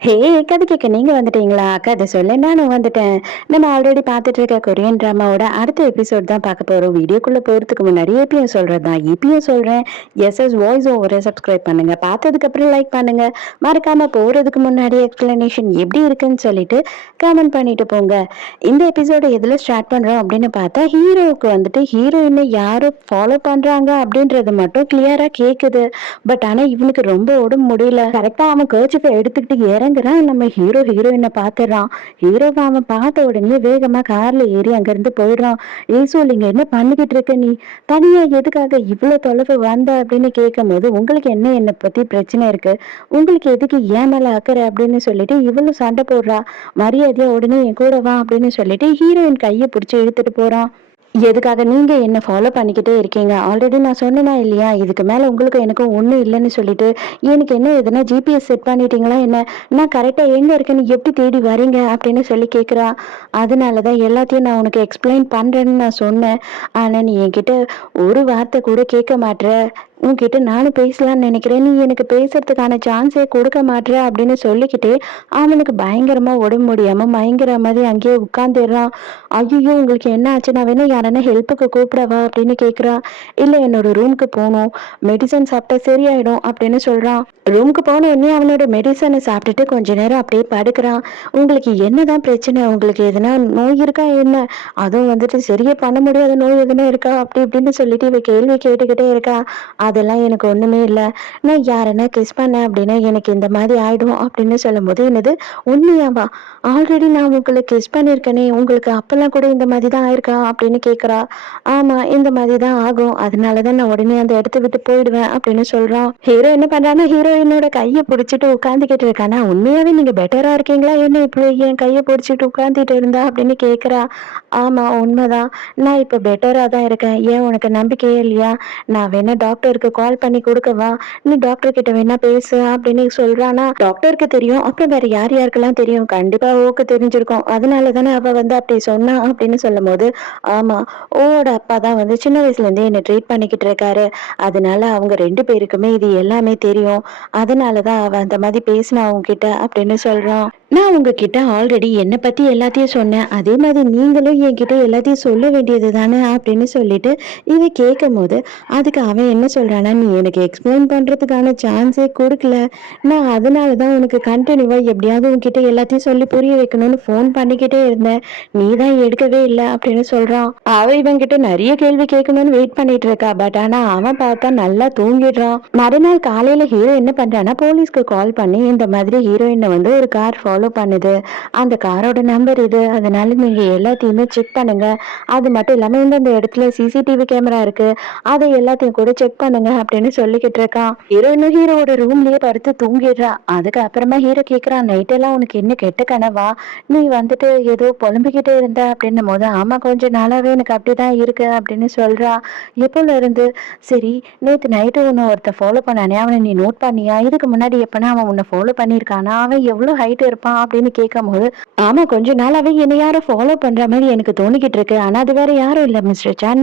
ஹே! கதை கேட்க நீங்க வந்துட்டீங்களா? கதை சொல்ல நானும் வந்துட்டேன். நம்ம ஆல்ரெடி பார்த்துட்டு இருக்க கொரியன் டிராமாவோட அடுத்த எபிசோட் தான் பார்க்க போறோம். வீடியோக்குள்ள போறதுக்கு முன்னாடி எப்பயும் சொல்றது தான். இப்பயும் சொல்றேன். எஸ்எஸ் வாய்ஸ் ஓவர சப்ஸ்கிரைப் பண்ணுங்க. பார்த்ததுக்கப்புறம் லைக் பண்ணுங்க. மறக்காம போறதுக்கு முன்னாடி எக்ஸ்பிளனேஷன் எப்படி இருக்குன்னு சொல்லிட்டு கமெண்ட் பண்ணிட்டு போங்க. இந்த எபிசோட எதுல ஸ்டார்ட் பண்றோம் அப்படின்னு பார்த்தா, ஹீரோவுக்கு வந்துட்டு ஹீரோயினை யாரோ ஃபாலோ பண்றாங்க அப்படின்றது மட்டும் கிளியரா கேக்குது. பட் ஆனா இவனுக்கு ரொம்ப உடம்பு முடியல. கரெக்டா அவன் கர்ச்சீஃபை எடுத்துக்கிட்டு இறங்குறான். நம்ம ஹீரோயினை பாத்துறான். ஹீரோவை அவன் பார்த்த உடனே வேகமா கார்ல ஏறி அங்கிருந்து போயிடுறான். ஏசோல், என்ன பண்ணிக்கிட்டு இருக்க நீ? தனியா எதுக்காக இவ்வளவு தொலைவு வந்த அப்படின்னு கேட்கும் போது, உங்களுக்கு என்னை பத்தி பிரச்சனை இருக்கு? உங்களுக்கு எதுக்கு ஏன் மேல அக்கறை அப்படின்னு சொல்லிட்டு இவளும் சண்டை போடுறா. மரியாதையா உடனே என் கூட வா அப்படின்னு சொல்லிட்டு ஹீரோயின் கையை பிடிச்சி இழுத்துட்டு போறான். எதுக்காக நீங்க என்ன ஃபாலோ பண்ணிக்கிட்டே இருக்கீங்க? ஆல்ரெடி நான் சொன்னேனா இல்லையா? இதுக்கு மேல உங்களுக்கும் எனக்கும் ஒண்ணும் இல்லன்னு சொல்லிட்டு, எனக்கு என்ன எதுனா ஜிபிஎஸ் செட் பண்ணிட்டீங்களா என்ன? நான் கரெக்ட்டா எங்க இருக்கேன்னு எப்படி தேடி வரீங்க? அப்படின்னு சொல்லி கேட்கிறா. அதனால தான் எல்லாத்தையும் நான் உனக்கு எக்ஸ்பிளைன் பண்றேன்னு நான் சொன்னேன். ஆனா நீ என்கிட்ட ஒரு வார்த்தை கூட கேட்க மாட்ற. உன்கிட்ட நானும் பேசலாம்னு நினைக்கிறேன். நீ எனக்கு பேசுறதுக்கான சான்ஸே கொடுக்க மாட்ற அப்படின்னு சொல்லிக்கிட்டே, அவனுக்கு பயங்கரமா உடம்பு முடியாம மயங்குற மாதிரி அங்கேயே உட்கார்ந்துடுறான். ஐயையோ! உங்களுக்கு என்ன ஆச்சு? நான் வேணா யாரன்னா ஹெல்ப்புக்கு கூப்பிடவா? அப்படின்னு கேட்கிறா. இல்ல, என்னோட ரூமுக்கு போணும். மெடிசன் சாப்பிட்டா சரியாயிடும் அப்படின்னு சொல்றான். ரூமுக்கு போன உடனே அவனோட மெடிசனை சாப்பிட்டுட்டு கொஞ்ச நேரம் அப்படியே படுக்கிறான். உங்களுக்கு என்னதான் பிரச்சனை? உங்களுக்கு எதுனா நோய் இருக்கா என்ன? அதுவும் வந்துட்டு சரியா பண்ண முடியாத நோய் எதுனா இருக்கா? அப்படி இப்படின்னு சொல்லிட்டு இவ கேள்வி கேட்டுக்கிட்டே இருக்கா. அதெல்லாம் எனக்கு ஒண்ணுமே இல்ல. நான் யாரன்னா கிஸ் பண்ணேன் அப்படின்னா எனக்கு இந்த மாதிரி ஆயிடும் அப்படின்னு சொல்லும்போது, என்னது உண்மையாவா? ஆல்ரெடி நான் உங்களை கிஸ் பண்ணியிருக்கேனே, உங்களுக்கு அப்பெல்லாம் கூட இந்த மாதிரி தான் ஆயிருக்கா அப்படின்னு கேட்குறா. ஆமா, இந்த மாதிரி தான் ஆகும். அதனால தான் நான் உடனே அந்த இடத்த விட்டு போயிடுவேன் அப்படின்னு சொல்றான். ஹீரோ என்ன பண்றான்னா, ஹீரோயினோட கையை பிடிச்சிட்டு உட்காந்துக்கிட்டு இருக்கானா, உண்மையாவே நீங்க பெட்டரா இருக்கீங்களா என்ன இப்படி என் கையை பிடிச்சிட்டு உட்காந்துட்டு இருந்தா அப்படின்னு கேட்குறா. ஆமா, உண்மைதான். நான் இப்ப பெட்டரா தான் இருக்கேன். ஏன் உனக்கு நம்பிக்கையே இல்லையா? நான் வேணா டாக்டருக்கு கால் பண்ணி கொடுக்கவா? நீ டாக்டர் கிட்ட வேணா பேசு அப்படின்னு சொல்றானா. டாக்டருக்கு தெரியும். அப்புறம் வேற யார் யாருக்கெல்லாம் தெரியும்? கண்டிப்பா ஓக்கு தெரிஞ்சிருக்கும். அதனால தானே அவ வந்து அப்படி சொன்னா அப்படின்னு சொல்லும்போது, ஆமா, ஓவோட அப்பா தான் வந்து சின்ன வயசுல இருந்தே என்ன ட்ரீட் பண்ணிக்கிட்டு இருக்காரு. அதனால அவங்க 2 பேருக்குமே இது எல்லாமே தெரியும். அதனால தான் அவ அந்த மாதிரி பேசினா அவங்க கிட்ட அப்படின்னு சொல்றான். நான் உங்ககிட்ட ஆல்ரெடி என்ன பத்தி எல்லாத்தையும் சொன்னேன். அதே மாதிரி நீங்களும் என்கிட்ட எல்லாத்தையும் சொல்ல வேண்டியது தானே அப்படின்னு சொல்லிட்டு இவ கேட்கும்போது, அதுக்கு அவன் என்ன சொல்றான்னா, நீ எனக்கு எக்ஸ்பிளைன் பண்றதுக்கான சான்ஸே கொடுக்கல. நான் அதனால தான் உனக்கு கண்டினியூவா எப்படியாவது உன்கிட்ட எல்லாத்தையும் சொல்லி புரிய வைக்கணும்னு ஃபோன் பண்ணிக்கிட்டே இருந்தேன். நீ தான் எடுக்கவே இல்ல அப்படின்னு சொல்றான். அவ இவன்கிட்ட நிறைய கேள்வி கேட்கணும்னு வெயிட் பண்ணிட்டு இருக்கா. பட் ஆனா அவன் பார்த்தா நல்லா தூங்கிடுறான். மறுநாள் காலையில ஹீரோ என்ன பண்றான்னா, போலீஸ்க்கு கால் பண்ணி இந்த மாதிரி ஹீரோயினை வந்து ஒரு கார் ஃபாலோ பண்ணுது. அந்த காரோட நம்பர் இது. அதனால நீங்க எல்லாத்தையுமே செக் பண்ணுங்க. அது மட்டும் இல்லாம இந்த இடத்துல சிசிடிவி கேமரா இருக்கு. அதை எல்லாத்தையும் கூட செக் பண்ணுங்க அப்படின்னு சொல்லிக்கிட்டு இருக்கான். ஹீரோயினும் ஹீரோவோட ரூம்லயே படுத்து தூங்கிடுறா. அதுக்கு அப்புறமா ஹீரோ கேக்குறான், நைட் எல்லாம் உனக்கு என்ன கெட்ட கனவா? நீ வந்துட்டு ஏதோ புலம்பிக்கிட்டே இருந்த அப்படின்னும் போது, ஆமா, கொஞ்ச நாளாவே எனக்கு அப்படிதான் இருக்கு அப்படின்னு சொல்றா. எப்போல இருந்து? சரி, நேத்து நைட்டு உன்னை ஒருத்தன் ஃபாலோ பண்ணானே, அவனை நீ நோட் பண்ணியா? இதுக்கு முன்னாடி எப்பனா அவன் உன்னை ஃபாலோ பண்ணியிருக்கானா? அவன் எவ்வளவு ஹைட் இருப்பான் அப்படின்னு கேட்கும்போது, ஆமா, கொஞ்ச நாளாவே என்னை யாரும் ஃபாலோ பண்ற மாதிரி எனக்கு தோணிக்கிட்டு இருக்கு. ஆனா அது வேற யாரும் இல்ல மிஸ்டர் சான்,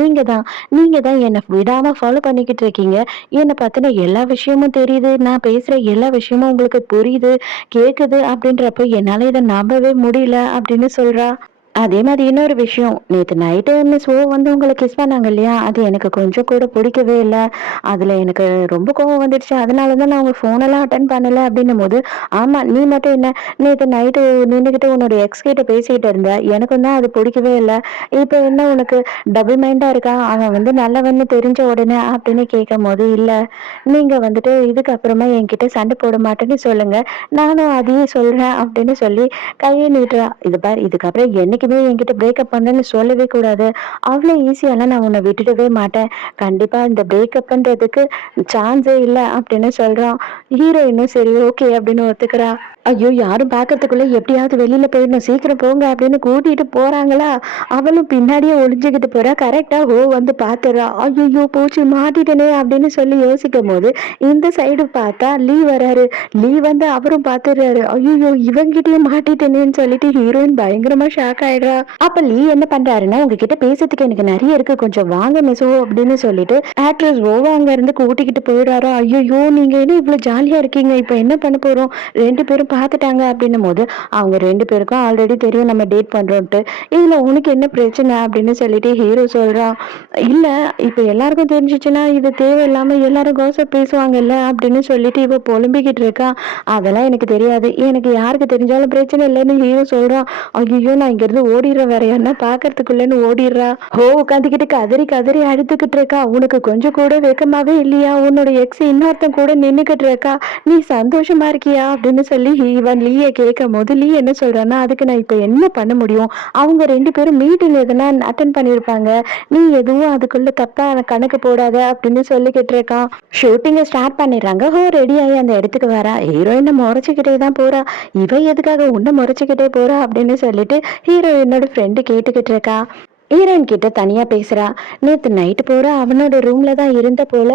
நீங்க தான் என்னை விடாம ஃபாலோ பண்ணிக்கிட்டு இருக்கீங்க. என்னை பத்தின எல்லா விஷயமும் தெரியுது. நான் பேசுற எல்லா விஷயமும் உங்களுக்கு புரியுது, கேக்குது அப்படின்றப்போ என்னால இதை நம்பவே முடியல அப்படின்னு சொல்றா. அதே மாதிரி இன்னொரு விஷயம், நேத்து நைட்டு மிஸ் ஓ வந்து உங்கள கிஸ் பண்ணாங்க இல்லையா? அது எனக்கு கொஞ்சம் கூட பிடிக்கவே இல்ல. அதுல எனக்கு ரொம்ப கோவம் வந்துடுச்சு. அதனால தான் நான் உங்க ஃபோனெல்லாம் அட்டெண்ட் பண்ணல அப்படின்னும்போது, ஆமா, நீ மட்டும் என்ன நேத்து நைட்டு நின்னுகிட்டு உன்னோட எக்ஸ் கிட்ட பேசிட்டு இருந்த. எனக்கும் தான் அது பிடிக்கவே இல்ல. இப்ப என்ன உனக்கு டபுள் மைண்டா இருக்கா? அவன் வந்து நல்லவன்னு தெரிஞ்ச உடனே அப்படின்னு கேட்கும்போது, இல்ல, நீங்க வந்துட்டு இதுக்கப்புறமா என்கிட்ட சண்டை போட மாட்டேன்னு சொல்லுங்க. நானும் அதையே சொல்றேன் அப்படின்னு சொல்லி கையை நீட்டுறா. இது பாரு, இதுக்கப்புறம் என்னைக்குமே என்கிட்ட பிரேக்கப் பண்ணேன்னு சொல்லவே கூடாது. அவ்வளோ ஈஸியாலாம் நான் உன்னை விட்டுடவே மாட்டேன். கண்டிப்பா இந்த பிரேக்கப்ன்றதுக்கு சான்ஸே இல்ல அப்படின்னு சொல்றான். ஹீரோயினும் சரி ஓகே அப்படின்னு ஒத்துக்கிறா. ஐயோ! யாரும் பார்க்கறதுக்குள்ள எப்படியாவது வெளியில போயிடணும். சீக்கிரம் போங்க அப்படின்னு கூட்டிட்டு போறாங்களா, அவளும் பின்னாடியே ஒளிஞ்சுகிட்டு போறா. கரெக்ட்டா வந்து பார்த்துடுறா. ஐயையோ! போச்சு, மாட்டிட்டேனே அப்படின்னு சொல்லி யோசிக்கும்போது, இந்த சைடு பார்த்தா லீ வராரு. லீ வந்து அவரும் பார்த்துடுறாரு. ஐயையோ! இவங்கிட்டயும் மாட்டிட்டேனேன்னு சொல்லிட்டு ஹீரோயின் பயங்கரமா ஷாக் ஆயிடுறா. அப்ப லீ என்ன பண்றாருன்னா, உங்ககிட்ட பேசுறதுக்கு எனக்கு நிறைய இருக்கு. கொஞ்சம் வாங்க மிஸ் ஓ அப்படின்னு சொல்லிட்டு ஆக்ட்ரஸ் ஓவ அங்க இருந்து கூட்டிக்கிட்டு போயிடுறாரா. ஐயையோ! நீங்க என்ன இவ்வளவு ஜாலியா இருக்கீங்க? இப்ப என்ன பண்ண போறோம்? 2 பேரும் பார்த்துட்டாங்க அப்படின்னும் போது அவங்க 2 பேருக்கும் ஆல்ரெடி தெரியும் நம்ம டேட் பண்றோம்ட்டு. இதுல உனக்கு என்ன பிரச்சனை அப்படின்னு சொல்லிட்டு ஹீரோ சொல்றான். இல்ல இப்ப எல்லாருக்கும் தெரிஞ்சுச்சுன்னா இது தேவையில்லாம எல்லாரும் காசிப் பேசுவாங்கல்ல அப்படின்னு சொல்லிட்டு இவ புலம்பிக்கிட்டு இருக்கா. அதெல்லாம் எனக்கு தெரியாது. எனக்கு யாருக்கு தெரிஞ்சாலும் பிரச்சனை இல்லைன்னு ஹீரோ சொல்றான். ஐயையோ! நான் இங்கிருந்து ஓடிர்றேன். வேற யாருன்னா பார்க்கறதுக்குள்ளன்னு ஓடிர்றா. உட்காந்துக்கிட்டு கதறி கதறி அழுதுகிட்டு இருக்கா. உனக்கு கொஞ்சம் கூட வெட்கமாவே இல்லையா? உன்னோட எக்ஸ் இன்னொருத்தன் கூட நின்னுகிட்டு இருக்கா. நீ சந்தோஷமா இருக்கியா? அப்படின்னு சொல்லி இவன் லீய கேட்கும்போது, லீ என்ன சொல்றான்னா, அதுக்கு நான் இப்ப என்ன பண்ண முடியும்? அவங்க 2 பேரும் மீட்டிங் எதுனா அட்டெண்ட் பண்ணியிருப்பாங்க. நீ எதுவும் அதுக்குள்ள தப்பா கணக்கு போடாத அப்படின்னு சொல்லிக்கிட்டு இருக்கான். ஷூட்டிங்க ஸ்டார்ட் பண்ணிடுறாங்க. ரெடி ஆயி அந்த இடத்துக்கு வரா. ஹீரோயின முறைச்சுக்கிட்டே தான் போறா. இவ எதுக்காக உன்ன முறைச்சுக்கிட்டே போறா அப்படின்னு சொல்லிட்டு ஹீரோயினோட ஃப்ரெண்டு கேட்டுக்கிட்டு இருக்கா. ஹீரோயின் கிட்ட தனியா பேசுறா. நேத்து நைட்டு பூரா அவனோட ரூம்ல தான் இருந்த போல.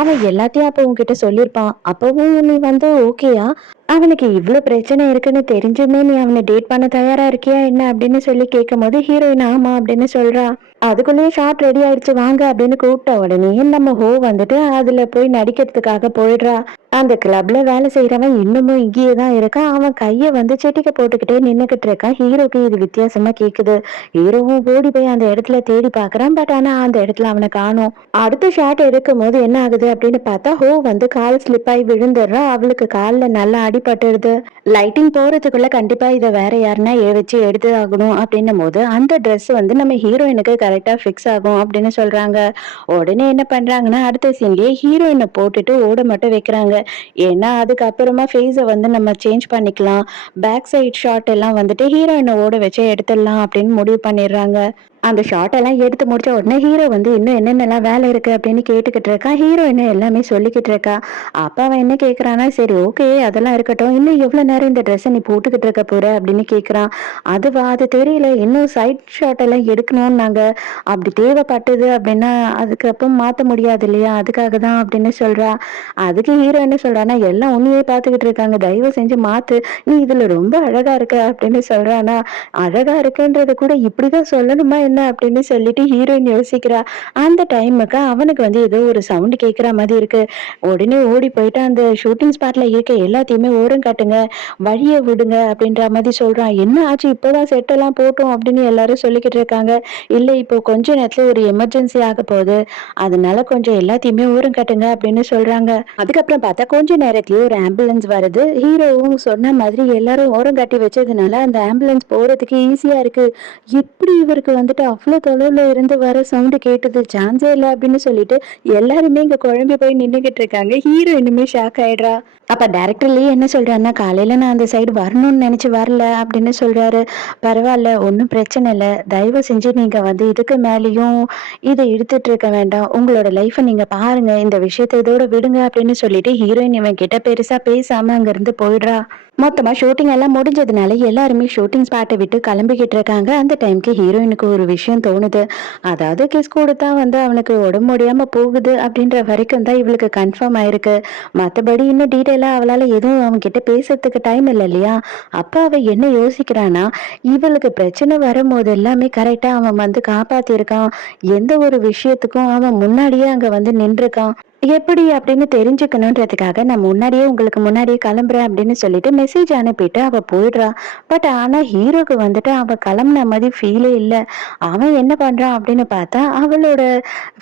அவன் எல்லாத்தையும் அப்ப உன்கிட்ட சொல்லியிருப்பான். அப்பவும் நீ வந்து ஓகேயா? அவனுக்கு இவ்ளோ பிரச்சனை இருக்குன்னு தெரிஞ்சுமே நீ அவன டேட் பண்ண தயாரா இருக்கியா என்ன? அப்படின்னு சொல்லி கேட்கும்போது ஹீரோயின் ஆமா அப்படின்னு சொல்றா. அதுக்குள்ளேயே ஷாட் ரெடி ஆயிடுச்சு வாங்க அப்படின்னு கூப்பிட்ட உடனே நம்ம வந்துட்டு அதுல போய் நடிக்கிறதுக்காக போயிடுறா. அந்த கிளப்ல வேலை செய்யறவன் இன்னமும் இங்கேயே தான் இருக்கான். அவன் கைய வந்து செட்டிக்க போட்டுக்கிட்டே நின்னுகிட்டு இருக்கான். ஹீரோக்கு இது வித்தியாசமா கேக்குது. ஹீரோவும் ஓடி போய் அந்த இடத்துல தேடி பாக்குறான். பட் ஆனா அந்த இடத்துல அவனை காணோம். அடுத்த ஷாட் எடுக்கும் போது என்ன ஆகுது அப்படின்னு பார்த்தா வந்து கால் ஸ்லிப் ஆகி விழுந்துடுறா. அவளுக்கு கால்ல நல்லா அடிபட்டுடுது. லைட்டிங் போறதுக்குள்ள கண்டிப்பா இதை வேற யாருன்னா வச்சு எடுத்து ஆகணும் அப்படின்னும் போது அந்த ட்ரெஸ் வந்து நம்ம ஹீரோயினுக்கு கரெக்டா ஃபிக்ஸ் ஆகும் அப்படின்னு சொல்றாங்க. உடனே என்ன பண்றாங்கன்னா அடுத்த சீன்லயே ஹீரோயினை போட்டுட்டு ஓட மட்டும் வைக்கிறாங்க. ஏன்னா அதுக்கப்புறமா ஃபேஸை வந்து நம்ம சேஞ்ச் பண்ணிக்கலாம். பேக் சைட் ஷாட் எல்லாம் வந்துட்டு ஹீரோயினை ஓட வச்சு எடுத்துடலாம் அப்படின்னு முடிவு பண்ணிடுறாங்க. அந்த ஷாட் எல்லாம் எடுத்து முடிச்ச உடனே ஹீரோ வந்து இன்னும் என்னென்னலாம் வேலை இருக்கு அப்படின்னு கேட்டுக்கிட்டு இருக்கான். ஹீரோயின் எல்லாமே சொல்லிக்கிட்டு இருக்கா. அப்ப அவன் என்ன கேக்குறான்னா சரி ஓகே அதெல்லாம் இருக்கட்டும். இன்னும் எவ்வளவு நேரம் இந்த ட்ரெஸ் நீ போட்டுக்கிட்டு இருக்க போற அப்படின்னு கேக்குறான். அதுவா அது தெரியல. இன்னும் சைட் ஷாட் எல்லாம் எடுக்கணும்னு நாங்க அப்படி தேவைப்பட்டது அப்படின்னா அதுக்கப்புறம் மாத்த முடியாது இல்லையா? அதுக்காக தான் அப்படின்னு சொல்றா. அதுக்கு ஹீரோ என்ன சொல்றான்னா எல்லாம் உன்னையே பார்த்துக்கிட்டு இருக்காங்க. தயவு செஞ்சு மாத்து. நீ இதுல ரொம்ப அழகா இருக்க அப்படின்னு சொல்றானா. அழகா இருக்குன்றத கூட இப்படிதான் சொல்லணுமா என்ன அப்படின்னு சொல்லிட்டு ஹீரோயின் யோசிக்கிறா. அந்த டைமுக்கு அவனுக்கு வந்து ஏதோ ஒரு சவுண்ட் கேட்கிற மாதிரி இருக்கு. உடனே ஓடி போயிட்டு அந்த ஷூட்டிங் ஸ்பாட்ல இருக்க எல்லாத்தையுமே ஓரம் காட்டுங்க, வழிய விடுங்க அப்படின்ற மாதிரி சொல்றான். என்ன ஆச்சு இப்பதான் செட் எல்லாம் போட்டோம் அப்படின்னு எல்லாரும் சொல்லிக்கிட்டு இருக்காங்க. இல்ல இப்போ கொஞ்ச நேரத்துல ஒரு எமர்ஜென்சி ஆக போகுது. அதனால கொஞ்சம் எல்லாத்தையுமே ஓரம் கட்டுங்க அப்படின்னு சொல்றாங்க. அதுக்கப்புறம் பார்த்தா கொஞ்ச நேரத்திலேயே ஒரு ஆம்புலன்ஸ் வருது. ஹீரோவும் சொன்ன மாதிரி எல்லாரும் ஓரம் கட்டி வச்சதுனால அந்த ஆம்புலன்ஸ் போறதுக்கு ஈஸியா இருக்கு. எப்படி இவருக்கு வந்துட்டு அவ்வளோ தொலைவுல இருந்து வர சவுண்டு கேட்டது சான்ஸே இல்லை அப்படின்னு சொல்லிட்டு எல்லாருமே இங்க குழம்பி போய் நின்னுகிட்டு இருக்காங்க. ஹீரோ இன்னுமே ஷாக் ஆயிடுறா. அப்ப டைரக்டர்லயே என்ன சொல்றாருன்னா காலையில நான் அந்த சைடு வரணும்னு நினைச்சு வரல அப்படின்னு சொல்றாரு. பரவாயில்ல ஒன்றும் பிரச்சனை இல்லை. தயவு செஞ்சு நீங்க வந்து இதுக்கு மேலேயும் இதை இழுத்துட்டு இருக்க வேண்டாம். உங்களோட லைஃப்பை நீங்க பாருங்க. இந்த விஷயத்தை இதோட விடுங்க அப்படின்னு சொல்லிட்டு ஹீரோயின் இவன் கிட்ட பெருசா பேசாம அங்க இருந்து போயிடுறா. மொத்தமா ஷூட்டிங் எல்லாம் முடிஞ்சதுனால எல்லாருமே ஷூட்டிங் ஸ்பாட்டை விட்டு கிளம்பிக்கிட்டு இருக்காங்க. அந்த டைம்க்கு ஹீரோயினுக்கு ஒரு விஷயம் தோணுது. அதாவது கிஸ் கொடுத்தா வந்து அவனுக்கு உடம்பு முடியாம போகுது அப்படின்ற வரைக்கும் தான் இவளுக்கு கன்ஃபார்ம் ஆயிருக்கு. மத்தபடி இன்னும் டீட்டெயிலா அவளால எதுவும் அவன்கிட்ட பேசுறதுக்கு டைம் இல்லை இல்லையா? அப்ப அவ என்ன யோசிக்கிறானா, இவளுக்கு பிரச்சனை வரும்போது எல்லாமே கரெக்டா அவன் வந்து காப்பாத்திருக்கான். எந்த ஒரு விஷயத்துக்கும் அவன் முன்னாடியே அங்க வந்து நின்றுக்கான். எப்படி அப்படின்னு தெரிஞ்சுக்கணுன்றதுக்காக நான் முன்னாடியே உங்களுக்கு முன்னாடியே கிளம்புறேன் அப்படின்னு சொல்லிட்டு மெசேஜ் அனுப்பிட்டு அவ போயிடுறா. பட் ஆனா ஹீரோக்கு வந்துட்டு அவ கிளம்புன மாதிரி ஃபீலே இல்லை. அவன் என்ன பண்றான் அப்படின்னு பார்த்தா அவளோட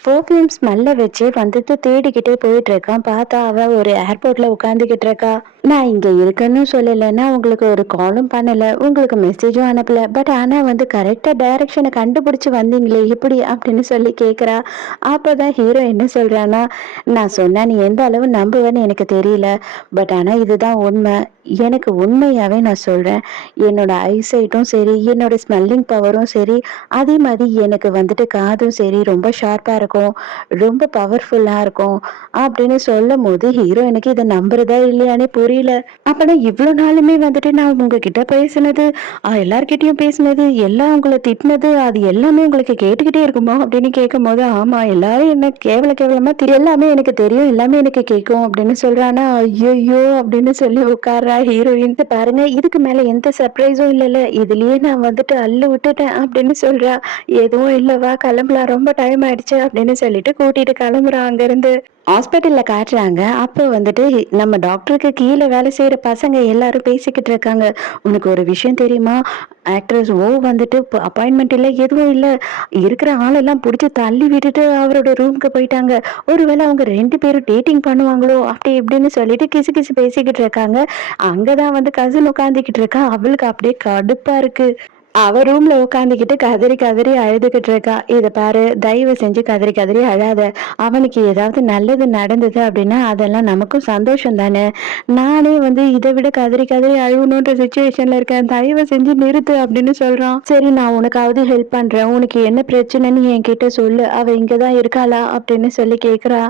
பெர்ஃப்யூம் ஸ்மெல்ல வச்சு வந்துட்டு தேடிக்கிட்டே போயிட்டு இருக்கான். பார்த்தா அவ ஒரு ஏர்போர்ட்ல உட்காந்துக்கிட்டு இருக்கா. நான் இங்க இருக்கேன்னு சொல்லலைன்னா உங்களுக்கு ஒரு காலும் பண்ணல, உங்களுக்கு மெசேஜும் அனுப்பல. பட் ஆனா வந்து கரெக்டா டைரக்ஷனை கண்டுபிடிச்சு வந்தீங்களே எப்படி அப்படின்னு சொல்லி கேக்குறா. அப்பதான் ஹீரோ என்ன சொல்றான்னா, நான் சொன்னா நீ எந்த அளவு நம்புவேன்னு எனக்கு தெரியல. பட் ஆனா இதுதான் உண்மை. எனக்கு உண்மையாவே நான் சொல்றேன். என்னோட ஐசைட்டும் சரி, என்னோட ஸ்மெல்லிங் பவரும் சரி, அதே மாதிரி எனக்கு வந்துட்டு காதும் சரி ரொம்ப ஷார்ப்பா இருக்கும். ரொம்ப பவர்ஃபுல்லா இருக்கும். அப்படின்னு சொல்லும்போது ஹீரோயினுக்கு இதை நம்புறதா இல்லையானே புரியல. அப்பனா இவ்வளவு நாளுமே வந்துட்டு நான் உங்ககிட்ட பேசினது, எல்லார்கிட்டயும் பேசினது, எல்லாம் உங்களை திட்டினது, அது எல்லாமே உங்களுக்கு கேட்டுக்கிட்டே இருக்குமா அப்படின்னு கேட்கும்போது, ஆமா எல்லாரும் என்ன கேவலமா எல்லாமே எனக்கு தெரியும், எல்லாமே எனக்கு கேட்கும் அப்படின்னு சொல்றானா. ஐயோ அப்படின்னு சொல்லி உட்கார்றா ஹீரோயின். பாருங்க இதுக்கு மேல எந்த சர்ப்ரைஸும் இல்லைல்ல, இதுலயே நான் வந்துட்டு அள்ளு விட்டுட்டேன் அப்படின்னு சொல்றா. எதுவும் இல்லவா கிளம்பலாம் ரொம்ப டைம் ஆயிடுச்சு அப்படின்னு சொல்லிட்டு கூட்டிட்டு கிளம்புறான் அங்க இருந்து. ஹாஸ்பிட்டல்ல காட்டுறாங்க. அப்போ வந்துட்டு நம்ம டாக்டருக்கு கீழ வேலை செய்ற பசங்க எல்லாரும் பேசிக்கிட்டு இருக்காங்க. "உனக்கு ஒரு விஷயம் தெரியுமா? ஆக்ட்ரஸ் ஓ வந்துட்டு அப்பாயின்ட்மென்ட் இல்ல, எதுவும் இல்ல. இருக்கிற ஆளெல்லாம் புடிச்சு தள்ளி விட்டுட்டு அவரோட ரூமுக்கு போயிட்டாங்க. ஒருவேளை அவங்க 2 பேரும் டேட்டிங் பண்ணுவாங்களோ?" அப்படி இப்படின்னு சொல்லிட்டு கிசு கிசு பேசிக்கிட்டு இருக்காங்க. அங்க தான் வந்து கசின் உட்காந்துக்கிட்டு இருக்கா. அவளுக்கு அப்படியே கடுப்பா இருக்கு. அவ ரூம்ல உட்காந்துக்கிட்டு கதறி கதறி அழுதுகிட்டு இருக்கா. "இத பாரு, தயவு செஞ்சு கதறி கதறி அழாத. அவனுக்கு ஏதாவது நல்லது நடந்தது அப்படின்னா, அதெல்லாம் நமக்கும் சந்தோஷம் தானே. நானே வந்து இத விட கதறி கதறி அழுவணுன்ற சிச்சுவேஷன்ல இருக்கேன். தயவு செஞ்சு நிறுத்து" அப்படின்னு சொல்றான். "சரி, நான் உனக்காவது ஹெல்ப் பண்றேன். உனக்கு என்ன பிரச்சனைன்னு என்கிட்ட சொல்லு. அவ இங்க தான் இருக்காளா?" அப்படின்னு சொல்லி கேட்கிறா.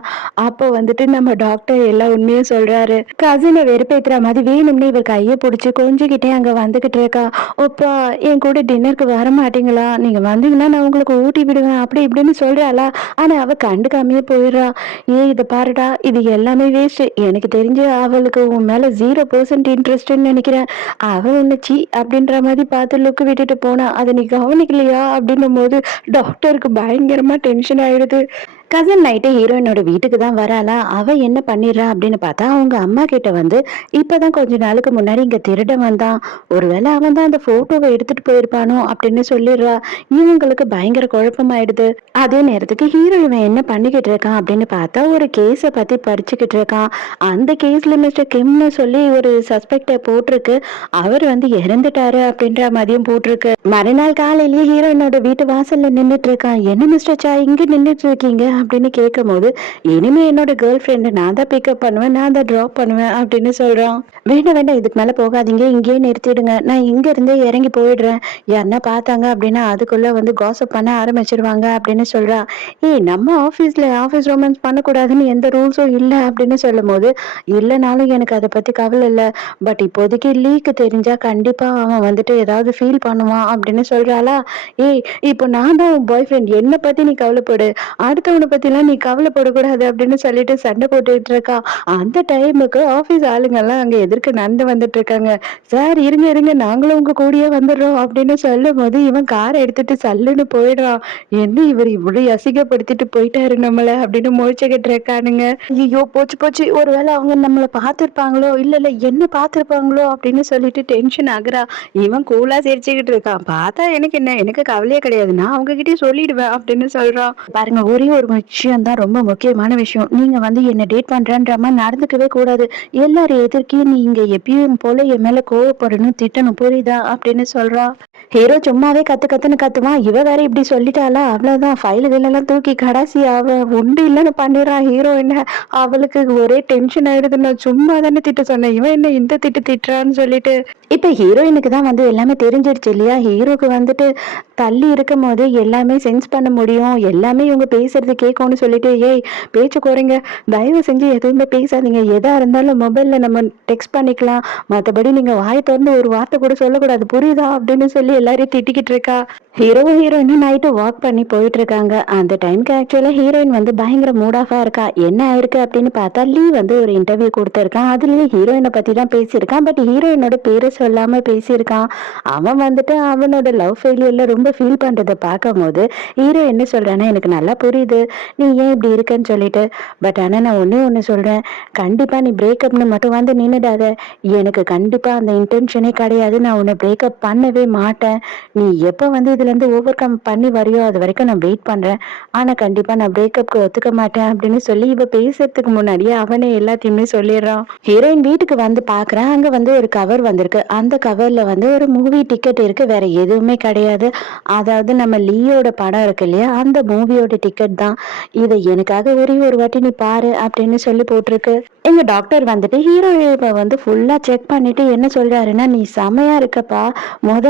அப்போ வந்துட்டு நம்ம டாக்டர் எல்லா உண்மையும் சொல்றாரு. கசின வெறுப்பேத்துற மாதிரி வேணும்னே இவ கைய புடிச்சு கொஞ்சிக்கிட்டே அங்க வந்துகிட்டு இருக்கா. "அப்பா, என் கூட டின்னருக்கு வரமாட்டீங்களா? நீங்க வந்தீங்கன்னா நான் உங்களுக்கு ஊட்டி விடுவேன்." அப்படி இப்படின்னு சொல்றாளா. ஆனா அவ கண்டுக்காமயே போயிடுறா. "ஏய், இத பாருடா, இது எல்லாமே வேஸ்ட். எனக்கு தெரிஞ்சு அவளுக்கு உன் மேல 0% இன்ட்ரெஸ்ட்ன்னு நெனைக்கிறேன். அவ உன்ன ச்சீ அப்படின்ற மாரி பார்த்து லுக் விட்டுட்டு போனா. அத நீ கவனிக்கலையா?" அப்படின்னும்போது டாக்டருக்கு பயங்கரமா டென்ஷன் ஆயிடுது. கசின் நைட்டு ஹீரோயினோட வீட்டுக்கு தான் வராளா. அவ என்ன பண்ணிடுறா அப்படின்னு பார்த்தா, அவங்க அம்மா கிட்ட வந்து, "இப்பதான் கொஞ்ச நாளுக்கு முன்னாடி இங்க திருடன் வந்தான். ஒருவேளை அவன் தான் அந்த ஃபோட்டோவ எடுத்துட்டு போயிருப்பானோ?" அப்படின்னு சொல்லிடுறா. இவங்களுக்கு பயங்கர குழப்பமாயிடுது. அதே நேரத்துக்கு ஹீரோ இவன் என்ன பண்ணிக்கிட்டு இருக்கான் அப்படின்னு பார்த்தா, ஒரு கேஸ பத்தி படிச்சுக்கிட்டு இருக்கான். அந்த கேஸ்ல மிஸ்டர் கிம்னு சொல்லி ஒரு சஸ்பெக்ட்ட போட்டிருக்கு. அவர் வந்து இறந்துட்டாரு அப்படின்ற மாதிரியும் போட்டிருக்கு. மறுநாள் காலையிலேயே ஹீரோயினோட வீட்டு வாசல்ல நின்னுட்டு இருக்கான். "என்ன மிஸ்டர் சா, இங்க நின்னுட்டு இருக்கீங்க?" அப்படின்னு கேட்கும்போது, "இனிமே என்னோட கேர்ள் ஃப்ரெண்ட நான் தான் பிக்கப் பண்ணுவேன். நான் தான் ட்ராப் பண்ணுவேன்" அப்படின்னு சொல்றான். "வேண்டாம் வேண்டாம், இதுக்கு மேல போகாதீங்க. இங்கேயே நிறுத்திடுங்க. நான் இங்க இருந்தே இறங்கி போயிடுறேன். யாருன்னா பார்த்தாங்க அப்படின்னா அதுக்குள்ள வந்து காசிப் பண்ண ஆரம்பிச்சுருவாங்க" அப்படின்னு சொல்றா. "ஏய், நம்ம ஆஃபீஸ்ல ஆஃபீஸ் ரொமான்ஸ் பண்ணக்கூடாதுன்னு எந்த ரூல்ஸும் இல்ல" அப்படின்னு சொல்லும்போது, "இல்லனாலும் எனக்கு அத பத்தி கவல இல்ல. பட் இப்போதைக்கு லீக் தெரிஞ்சா கண்டிப்பா அவன் வந்துட்டு ஏதாவது ஃபீல் பண்ணுவான்" அப்படின்னு சொல்றாளா. "ஏய், இப்போ நான் தான் உன் பாய் ஃப்ரெண்ட். என்ன பத்தி நீ கவலைப்படு. அடுத்தவன பத்திலாம் நீ கவலைப்படக்கூடாது" அப்படின்னு சொல்லிட்டு சண்டை போட்டுட்டு இருக்கா. அந்த டைமுக்கு ஆஃபீஸ் ஆளுங்கலாம் அங்க எதிர்க்க நடந்து வந்துட்டு இருக்காங்க. "சார், இருங்க இருங்க, நாங்களும் உங்க கூடயே வந்துடுறோம்" அப்படின்னு சொல்லும்போது, இவன் கார எடுத்துட்டு சல்லுன்னு போயிடுறான். "என்ன இவரு இப்படி அசிங்கப்படுத்திட்டு போயிட்டாரு நம்மள" அப்படின்னு முழிச்சுக்கிட்டு இருக்கானுங்க. ஐயோ, போச்சு போச்சு. ஒருவேளை அவங்க நம்மள பார்த்திருப்பாங்களோ, இல்ல இல்ல என்ன பார்த்திருப்பாங்களோ அப்படின்னு சொல்லிட்டு டென்ஷன் ஆகுறா. இவன் கூலா சிரிச்சுக்கிட்டு இருக்கான். "பார்த்தா எனக்கு என்ன? எனக்கு கவலையே கிடையாது. நான் அவங்க கிட்டயே சொல்லிடுவேன்" அப்படின்னு சொல்றான். "பாருங்க, ஒரே ஒரு விஷயம் தான், ரொம்ப முக்கியமான விஷயம். நீங்க வந்து என்ன டேட் பண்றேன்ற மாரி நடந்துக்கவே கூடாது. எல்லார் எதிர்க்கயும் நீங்க எப்பயும் போல என் மேல கோவப்படணும், திட்டணும், புரியுதா?" அப்படின்னு சொல்றா. ஹீரோ சும்மாவே கத்து கத்துன்னு கத்துவான். இவ வேற இப்படி சொல்லிட்டாளா, அவ்வளவுதான். ஃபைலு கீலெல்லாம் தூக்கி கடைசி அவ உண்டு இல்லன்னு பண்ணிடுறான் ஹீரோயின. அவளுக்கு ஒரே டென்ஷன் ஆயிடுது. "நான் சும்மா தானே திட்ட சொன்னேன். இவன் என்ன இந்த திட்டு திட்டுறான்னு" சொல்லிட்டு. இப்ப ஹீரோயினுக்கு தான் வந்து எல்லாமே தெரிஞ்சிடுச்சு இல்லையா? ஹீரோக்கு வந்துட்டு தள்ளி இருக்கும்போது எல்லாமே சென்ஸ் பண்ண முடியும். எல்லாமே இவங்க பேசுறது கேட்கும்னு சொல்லிட்டு, "ஏய், பேச்ச குறைங்க. தயவு செஞ்சு எதுவுமே பேசாதீங்க. எதா இருந்தாலும் மொபைல்ல நம்ம டெக்ஸ்ட் பண்ணிக்கலாம். மத்தபடி நீங்க வாய தொறந்து ஒரு வார்த்தை கூட சொல்லக்கூடாது. புரியுதா?" அப்படின்னு சொல்லி எல்லாரையும் திட்டிக்கிட்டு இருக்கா. ஹீரோயினும் நைட்டு வாக் பண்ணி போயிட்டு இருக்காங்க. அந்த டைம்க்கு ஆக்சுவலா ஹீரோயின் வந்து பயங்கர மூட் ஆஃபா இருக்கா. என்ன ஆயிருக்கு அப்படின்னு பார்த்தா, லீ வந்து ஒரு இன்டர்வியூ குடுத்திருக்கான். அதுலயே ஹீரோயின பத்தி தான் பேசியிருக்கான். பட் ஹீரோயினோட பேர சொல்லாம பேசியிருக்கான். அவன் வந்துட்டு அவனோட லவ் ஃபெயிலியர்ல ரொம்ப ஃபீல் பண்றத பார்க்கும்போது, ஹீரோ என்ன சொல்றான்னா, "எனக்கு நல்லா புரியுது. நீ ஏன் இப்படி இருக்கன்னு சொல்லிட்டு. பட் ஆனா நான் ஒண்ணே ஒண்ணு சொல்றேன். கண்டிப்பா நீ பிரேக்கப்ன்னு மட்டும் வந்து நின்னுடாத. எனக்கு கண்டிப்பா அந்த இன்டென்ஷனே கிடையாது. நான் உன்ன பிரேக்கப் பண்ணவே மாட்டேன். நீ எப்ப வந்து இதுலருந்து ஓவர் கம் பண்ணி வரியோ, அது வரைக்கும் நான் வெயிட் பண்றேன். ஆனா கண்டிப்பா நான் பிரேக்கப்க்கு ஒத்துக்க மாட்டேன்" அப்படின்னு சொல்லி இவ பேசுறதுக்கு முன்னாடியே அவனே எல்லாத்தையுமே சொல்லிடுறான். ஹீரோயின் வீட்டுக்கு வந்து பார்க்குறா. அங்க வந்து ஒரு கவர் வந்திருக்கு. அந்த கவர்ல வந்து ஒரு மூவி டிக்கெட் இருக்கு. வேற எதுவுமே கிடையாது. அதாவது நம்ம லீயோட படம் இருக்கு இல்லையா? அந்த மூவியோட டிக்கெட் தான். "இத எனக்காக ஒரே ஒரு வாட்டி நீ பாரு" அப்படின்னு சொல்லி போட்டிருக்கு. எங்க டாக்டர் வந்துட்டு ஹீரோயின வந்து ஃபுல்லா செக் பண்ணிட்டு என்ன சொல்றாருன்னா, "நீ செமையா இருக்கப்பா.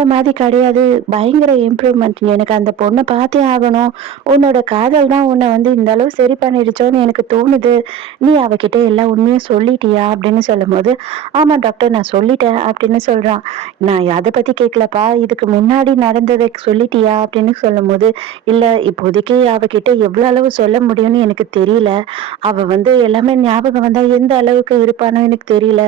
மாதிரி கிடையாது. பயங்கர இம்ப்ரூவ்மெண்ட். எனக்கு அந்த பொண்ண பார்த்தே ஆகணும். உன்னோட காதல் தான் உன்ன வந்து இந்த அளவு சரி பண்ணிடுச்சோன்னு எனக்கு தோணுது. நீ அவகிட்ட எல்லா உண்மையும் சொல்லிட்டியா?" அப்படின்னு சொல்லும்போது, "ஆமா டாக்டர், நான் சொல்லிட்டேன்" அப்படின்னு சொல்றான். "நான் அத பத்தி கேட்கலப்பா. இதுக்கு முன்னாடி நடந்தத சொல்லிட்டியா?" அப்படின்னு சொல்லும்போது, "இல்ல, இப்போதைக்கு அவகிட்ட எவ்வளோ அளவு சொல்ல முடியும்னு எனக்கு தெரியல. அவ வந்து எல்லாமே ஞாபகம் வந்தா எந்த அளவுக்கு இருப்பானோ எனக்கு தெரியல.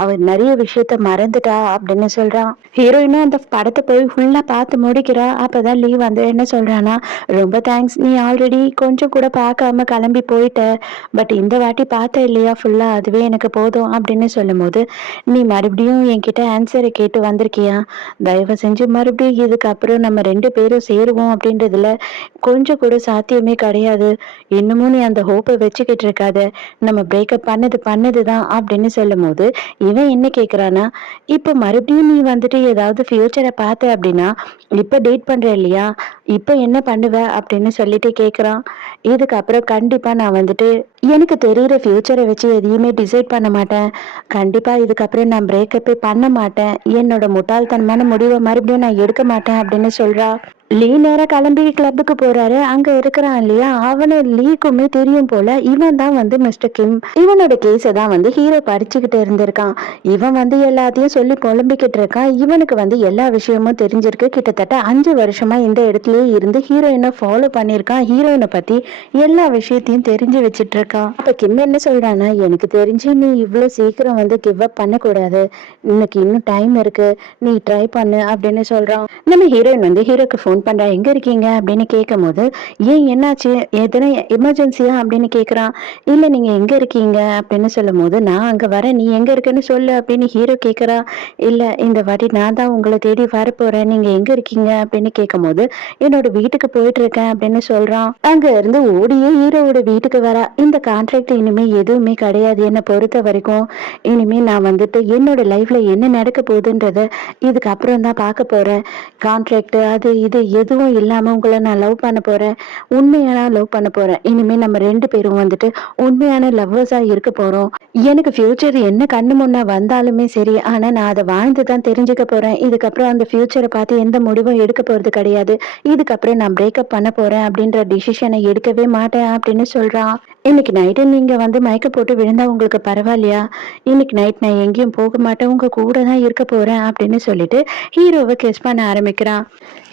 அவ நெறைய விஷயத்த மறந்துட்டா அப்படின்னு சொல்றான். ஹீரோயினும் அந்த படத்த போய் ஃபுல்லா பார்த்து முடிக்கிறா. அப்பதான் லீவ் வந்து என்ன சொல்றான்னா, "ரொம்ப தேங்க்ஸ். நீ ஆல்ரெடி கொஞ்சம் கூட பார்க்காம கிளம்பி போயிட்ட. பட் இந்த வாட்டி பார்த்த இல்லையா ஃபுல்லா, அதுவே எனக்கு போதும்." அப்படின்னு சொல்லும்போது, "நீ மறுபடியும் என்கிட்ட ஆன்ஸர கேட்டு வந்திருக்கியா? தயவு செஞ்சு மறுபடியும் இதுக்கப்புறம் நம்ம 2 பேரும் சேருவோம் அப்படின்றதுல கொஞ்சம் கூட சாத்தியமே கிடையாது. இன்னமும் நீ அந்த ஹோப்ப வச்சுக்கிட்டு இருக்காத. நம்ம பிரேக்கப் பண்ணது பண்ணது தான்." அப்படின்னு சொல்லும்போது, இவன் என்ன கேட்குறான்னா, "இப்ப மறுபடியும் நீ வந்துட்டு ஏதாவது ஃபியூச்சர பார்த்த அப்படின்னா, இப்ப டேட் பண்ற இல்லையா? இப்ப என்ன பண்ணுவ?" அப்படின்னு சொல்லிட்டு கேட்குறான். இதுக்கப்புறம் கண்டிப்பா நான் வந்துட்டு எனக்கு தெரியிற ஃபியூச்சர வச்சு எதையுமே டிசைட் பண்ண மாட்டேன். கண்டிப்பா இதுக்கப்புறம் நான் பிரேக்கப்பே பண்ண மாட்டேன். என்னோட முட்டாள்தனமான முடிவ மறுபடியும் நான் எடுக்க மாட்டேன் அப்படின்னு சொல்றா. லீ நேரா கிளம்பி கிளப்புக்கு போறாரு. அங்க இருக்கிறான் இல்லையா? லீக்குமே தெரியும் போல. இவன் தான் வந்து மிஸ்டர் கிம். இவனோட கேஸ தான் வந்து ஹீரோ படிச்சுக்கிட்டு இருந்திருக்கான். இவன் வந்து எல்லாத்தையும் சொல்லி புலம்பிக்கிட்டு இருக்கான். இவனுக்கு வந்து எல்லா விஷயமும் தெரிஞ்சிருக்கு. கிட்டத்தட்ட 5 வருஷமா இந்த இடத்துலயே இருந்து ஹீரோயின ஃபாலோ பண்ணியிருக்கான். ஹீரோயின பத்தி எல்லா விஷயத்தையும் தெரிஞ்சு வச்சுட்டு இருக்கான். அப்ப கிம் என்ன சொல்றான்னா, "எனக்கு தெரிஞ்சு நீ இவ்ளோ சீக்கிரம் வந்து கிவ் அப் பண்ணக்கூடாது. உனக்கு இன்னும் டைம் இருக்கு. நீ ட்ரை பண்ணு." அப்படின்னு சொல்றான். நம்ம ஹீரோயின் வந்து ஹீரோக்கு ஃபோன் பண்றா. "எங்க இருக்கீங்க?" அப்படின்னு கேட்கும்போது, "ஏன் என்னாச்சு? எதனா எமர்ஜென்சியா?" அப்படின்னு கேட்குறான். "இல்ல நீங்க எங்க இருக்கீங்க?" அப்படின்னு சொல்லும்போது, "நான் அங்க வரேன். நீ எங்க இருக்கன்னு சொல்லு." அப்படின்னு ஹீரோ கேட்குறான். "இல்ல இந்த வாட்டி நான் தான் உங்கள தேடி வரப்போறேன். நீங்க எங்க இருக்கீங்க?" அப்படின்னு கேட்கும்போது, "என்னோட வீட்டுக்கு போயிட்டு இருக்கேன்." அப்படின்னு சொல்றான். அங்க இருந்து ஓடியே ஹீரோவோட வீட்டுக்கு வரா. "இந்த கான்ட்ராக்ட் இனிமே எதுவுமே கிடையாது என்ன பொறுத்த வரைக்கும். இனிமே நான் வந்துட்டு என்னோட லைஃப்ல என்ன நடக்க போகுதுன்றத இதுக்கப்புறம் தான் பார்க்க போறேன். கான்ட்ராக்ட் அது இது எதுவும் இல்லாம உங்கள நான் லவ் பண்ண போறேன். உண்மையா லவ் பண்ண போறேன். இனிமே நம்ம 2 பேரும் வந்துட்டு உண்மையான லவ்வர்ஸா இருக்க போறோம். எனக்கு ஃபியூச்சர் என்ன கண்ணு முன்ன வந்தாலுமே சரி, ஆனா நான் அத வாழ்ந்து தான் தெரிஞ்சுக்க போறேன். இதுக்கப்புறம் அந்த ஃபியூச்சர பார்த்து எந்த முடிவும் எடுக்க போறது கிடையாது. இதுக்கப்புறம் நான் பிரேக்கப் பண்ண போறேன் அப்படின்ற டிசிஷன எடுக்கவே மாட்டேன்." அப்படின்னு சொல்றான். "இன்னைக்கு நைட்டு நீங்க வந்து மயக்கம் போட்டு விழுந்தா உங்களுக்கு பரவாயில்லையா? இன்னைக்கு நைட் நான் எங்கேயும் போக மாட்டேன். உங்க கூட தான் இருக்க போறேன்." அப்படின்னு சொல்லிட்டு ஹீரோவ கிஸ் பண்ண ஆரம்பிக்கிறான்.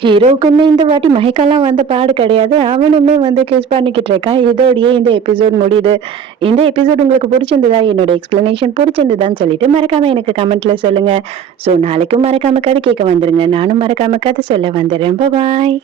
ஹீரோவுக்குமே இந்த வாட்டி மயக்கம்லாம் வந்த பாடு கிடையாது. அவனுமே வந்து கிஸ் பண்ணிக்கிட்டு இருக்கான். இதோடயே இந்த எபிசோட் முடியுது. இந்த எபிசோட் உங்களுக்கு புடிச்சிருந்ததா? என்னோட எக்ஸ்பிளனேஷன் புடிச்சிருந்ததான்னு சொல்லிட்டு மறக்காம எனக்கு கமெண்ட்ல சொல்லுங்க. ஸோ நாளைக்கும் மறக்காம கதை கேட்க வந்துருங்க. நானும் மறக்காம கதை சொல்ல வந்துடுறேன். பாய்.